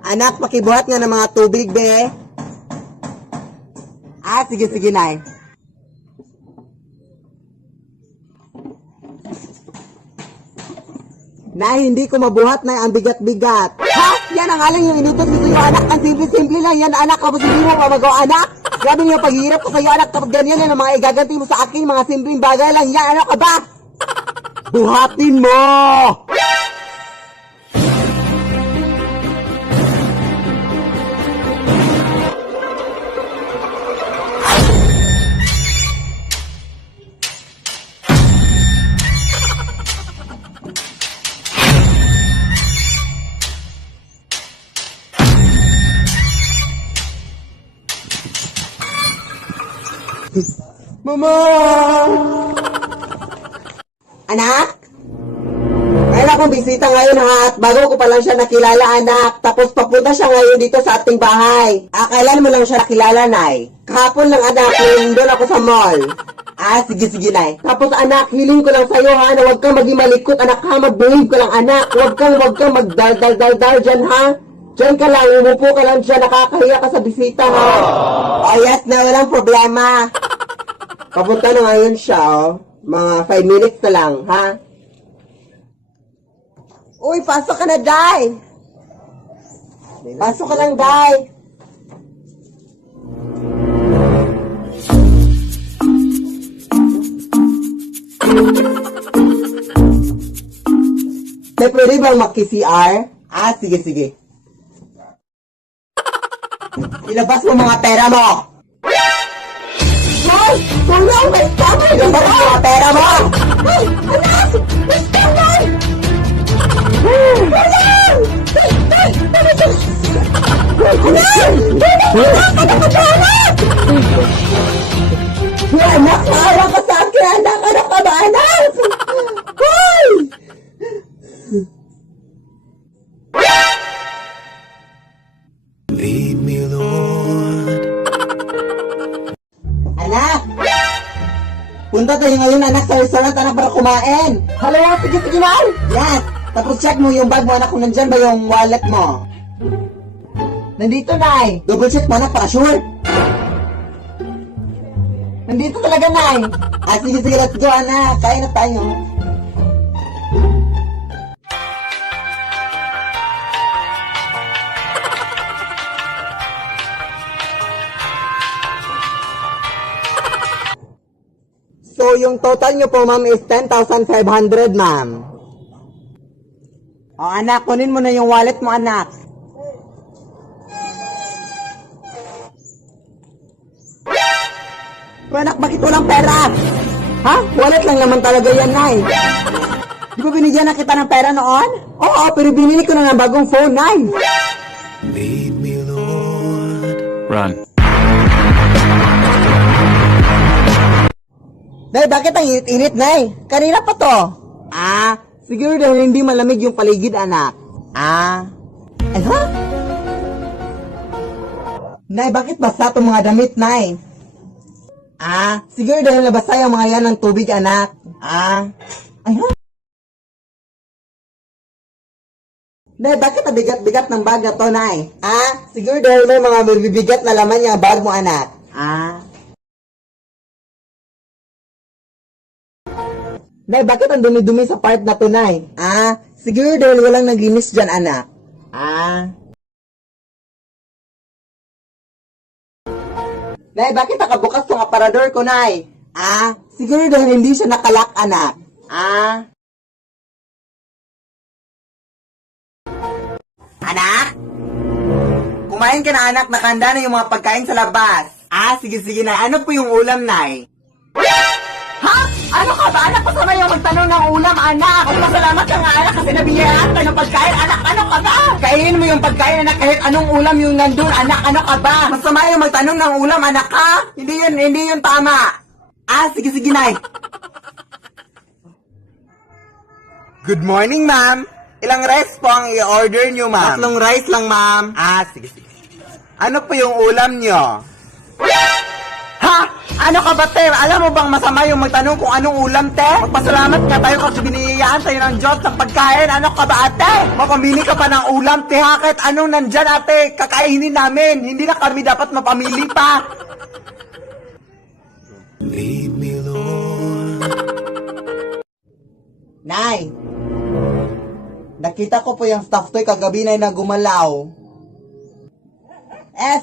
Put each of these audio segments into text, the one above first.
Anak, pakibuhat nga ng mga tubig, be. Sige, nay. Nay, hindi ko mabuhat, nay. Ang bigat-bigat. Ha? Yan ang alang yung inutot nito yung anak. Ang simple-simple lang yan, anak. Kapag hindi mo mamagaw, anak. Grabe niyo paghihirap ko sa'yo, anak. Kapag ganyan yan, ang mga igaganti mo sa akin, mga simpleng bagay lang yan. Ano ka ba? Buhatin mo! Mama! Anak? Mayroon akong bisita ngayon ha, at bago ko pa lang siya nakilala, anak. Tapos papunta siya ngayon dito sa ating bahay. Kailan mo lang siya nakilala, nay? Kahapon lang, anak, nung doon ako sa mall. Sige, nay. Tapos anak, hiling ko lang sa'yo ha, na huwag kang maging malikot, anak ha, mag-behave ka lang, anak. Huwag kang magdal dyan ha. Diyan ka lang, umupo ka lang dyan, nakakahiya ka sa bisita ha. Oh yes na, walang problema. Papunta na ngayon siya, oh. Mga 5 minutes na lang, ha? Uy, pasok ka na, Day! Pasok ka lang, Day! Day, pwede bang maki-CR? Sige. Ilabas mo mga pera mo! Hoy! Tulong! May scammer! Ilabas mo mga pera mo! Hoy! Anak! May scammer! Tulong! Anak! Ano ka ba, anak? Anak, maawa ka sa akin, anak! Ano ka ba, anak? Hoy! Lead me, Lord. Anak! Punta tayo ngayon, anak, sa restaurant, anak, para kumain. Hello? Sige, nay. Yes. Tapos check mo yung bag mo, anak, kung nandyan ba yung wallet mo. Nandito, nay. Double check mo, anak, para sure. Nandito talaga, nay. Sige, let's go, anak. Kain na tayo. So, yung total nyo po, ma'am, is 10,500, ma'am. O, anak, kunin mo na yung wallet mo, anak. O, anak, bakit walang pera? Ha? Wallet lang naman talaga yan, nay. Di ba binigyan na kita ng pera noon? Oo, pero binili ko na ng bagong phone, nay. Lead me, Lord. Run. Nay, bakit ang init-init, nay? Kanina pa to. Siguro dahil hindi malamig yung paligid, anak. Ha? Nay, bakit basa itong mga damit, nay? Siguro dahil nabasa yung mga yan ng tubig, anak. Nay, bakit ang bigat-bigat ng bag na to, nay? Siguro dahil may mga mabibigat na laman yung bag mo, anak. Nay, bakit ang dumi-dumi sa part na to, nay? Siguro dahil walang naglinis dyan, anak. Nay, bakit nakabukas tong aparador ko, nay? Siguro dahil hindi siya nakalak, anak. Anak? Kumain ka na, anak. Nakahanda na yung mga pagkain sa labas. Sige, nay. Ano po yung ulam, nay? Ha? Ano ka ba, anak? Pasama yung magtanong ng ulam, anak. Salamat ka nga, anak, kasi nabiyayaan ka ng pagkain, anak. Ano ka ba? Kainin mo yung pagkain, anak, kahit anong ulam yung nandun, anak. Ano ka ba? Masama yung magtanong ng ulam, anak, ha? Hindi yun tama. Sige, nay. Good morning, ma'am. Ilang rice po ang i-order nyo, ma'am? 3 rice lang, ma'am. Sige. Ano po yung ulam nyo? Ha? Ano ka ba, te? Alam mo bang masama yung magtanong kung anong ulam, te? Magpasalamat nga tayo kasi biniyayaan sa'yo ng Diyos ng pagkain. Ano ka ba, ate? Mapamili ka pa ng ulam, te, ha? Kahit anong nandyan, ate, kakainin namin. Hindi na kami dapat mapamili pa. Lead me, Lord. Nay! Nakita ko po yung stuff toy kagabi na gumalaw.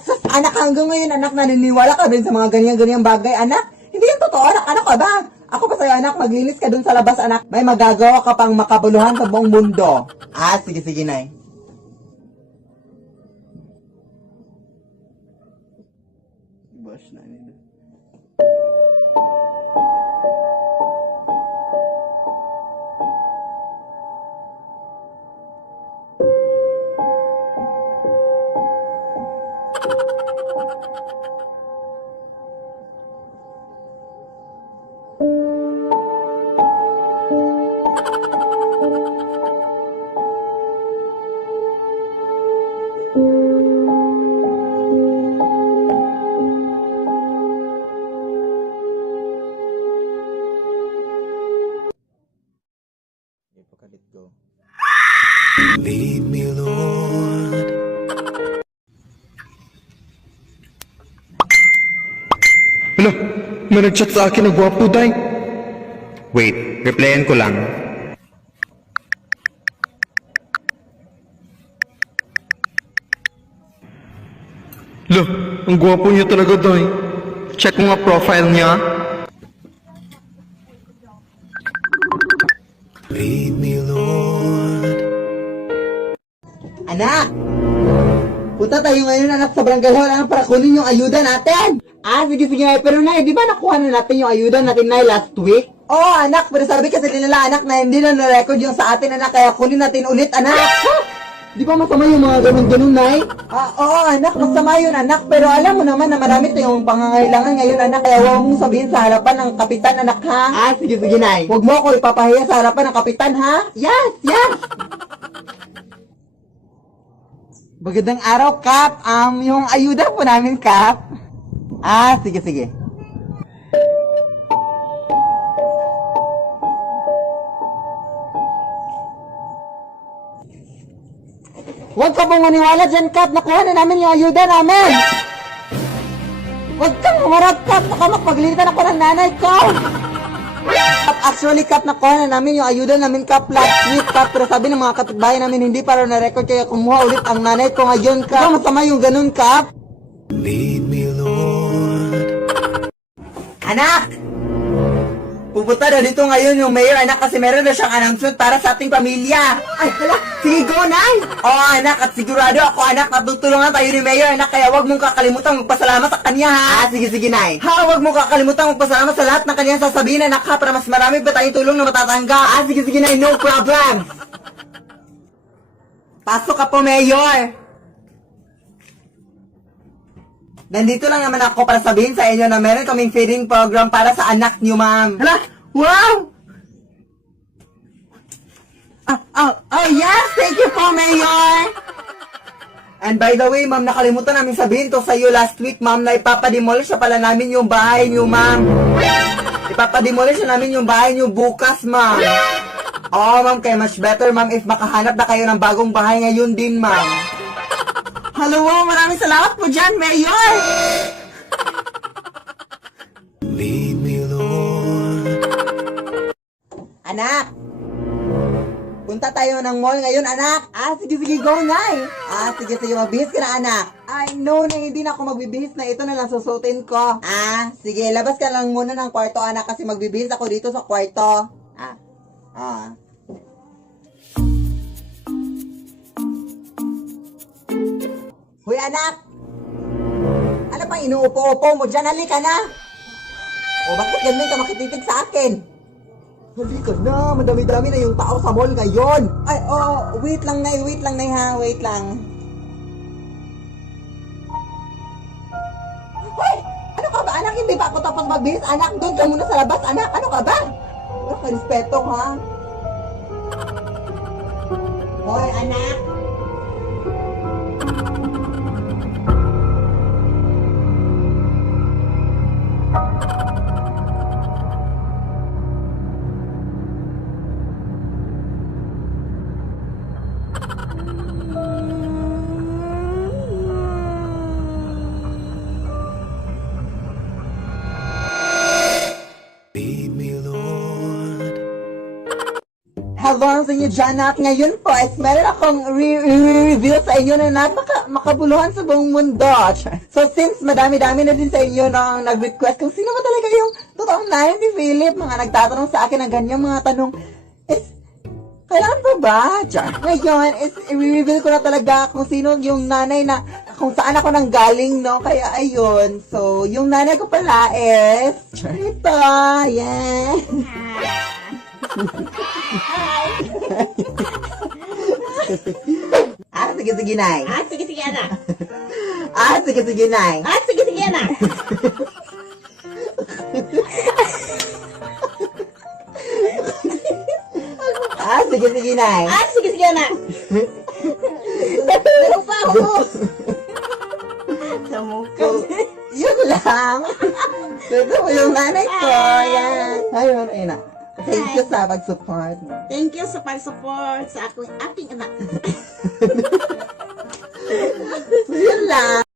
Sus, anak, hanggang ngayon, anak, naniniwala ka din sa mga ganyan-ganyang bagay, anak? Hindi yung totoo, anak, ano ka ba? Ako pa sa'yo, anak, maglinis ka dun sa labas, anak. May magagawa ka pang makabuluhan sa buong mundo. Sige, Nay. Bosh na nila. Lead me, Lord. Hala, may nag-chat sa akin na gwapo, day. Wait, replyan ko lang. Hala, ang gwapo niya talaga, day. Check mo nga profile niya. Lead me, Lord. Anak! Punta tayo ngayon, anak, sa barangay hall, anak, para kunin yung ayuda natin! Sige, Nay. Pero, Nay, di ba nakuha na natin yung ayuda natin, Nay, last week? Oo, anak, pero sabi kasi nila, anak, na hindi na na-record yung sa atin, anak, kaya kunin natin ulit, anak! Di ba masama yung mga ganun-ganun, Nay? Oo, anak, masama yun, anak, pero alam mo naman na marami tayong pangangailangan ngayon, anak, kaya huwag mong sabihin sa harapan ng kapitan, anak, ha? Sige, Nay. Huwag mo ako ipapahiya sa harapan ng kapitan, ha? Yes! Magandang araw, Kap. Yung ayuda po namin, Kap. Sige. Huwag ka pong maniwala dyan, Kap. Nakuha na namin yung ayuda namin. Huwag kang umarap, Kap. Baka magpaglitan ako ng nanay ko. Kap, actually, Kap, nakuha na namin yung ayuda namin, Kap, last week, Kap. Pero sabi ng mga kapitbahay namin, hindi para na-record, kaya kumuha ulit ang nanay ko ngayon, Kap. Masama yung ganun, Kap. Lead me, Lord. Anak! Pupunta na dito ngayon yung mayor, anak, kasi meron na siyang announcement para sa ating pamilya. Ay, hala, sige, go, Nay! Oo, anak, at sigurado ako, anak, natutulungan tayo ni mayor, anak, kaya huwag mong kakalimutan magpasalamat sa kanya, ha? Sige, Nay. Ha, huwag mong kakalimutan magpasalamat sa lahat ng kanyang sasabihin, anak, ha, para mas marami pa tayong tulong na matatanggap. Sige, Nay, no problem. Pasok ka po, mayor. Nandito lang naman ako para sabihin sa inyo na meron kaming feeding program para sa anak niyo, ma'am. Hala! Wow! Yes! Thank you po, Mayor! And by the way, ma'am, nakalimutan namin sabihin to sa iyo last week, ma'am, na ipapademolish na pala namin yung bahay niyo, ma'am. Ipapademolish na namin yung bahay niyo bukas, ma'am. Oo, ma'am, kaya much better, ma'am, if makahanap na kayo ng bagong bahay ngayon din, ma'am. Hello, maraming salamat po dyan, Mayor! Lead me, Lord. Anak! Punta tayo ng mall ngayon, anak! Sige, go, Nay! Sige, magbihis ka na, anak! I know na hindi na ako magbibihis na ito na lang susutin ko. Sige, labas ka lang muna ng kwarto, anak, kasi magbibihis ako dito sa kwarto. Hoy, anak! Ano pang inuupo-upo mo dyan? Halika na! O, bakit ganun ka makititig sa akin? Halika na! Madami-dami na yung tao sa mall ngayon! Ay, wait lang, Nay, ha? Wait lang. Hoy! Ano ka ba, anak? Hindi ba ako tapos magbihis? Anak, doon ka muna sa labas, anak! Ano ka ba? Wala ka respeto, ha? Hoy, anak! alarm sa inyo dyan at ngayon po is meron akong re-reveal sa inyo na napaka-makabuluhan sa buong mundo. So since madami-dami na din sa inyo nang nag-request kung sino ba talaga yung totoong nanay ni Philip, mga nagtatanong sa akin ng ganyang mga tanong, is kailangan pa ba? Ngayon is i-reveal ko na talaga kung sino yung nanay na kung saan ako nang galing, no? Kaya ayun. So, yung nanay ko pala is ito. Yan. Sige, Nay. Sige, anak. Sige, Nay. Sige, anak. Sige, Nay. Sige, anak. Pero pa ako. Sa mukha. Yun lang. Ito po yung nanay ko. Yan. Ayun, ayun na. Thank you sa pag-support. Thank you sa pag-support sa aking anak. Yun lang.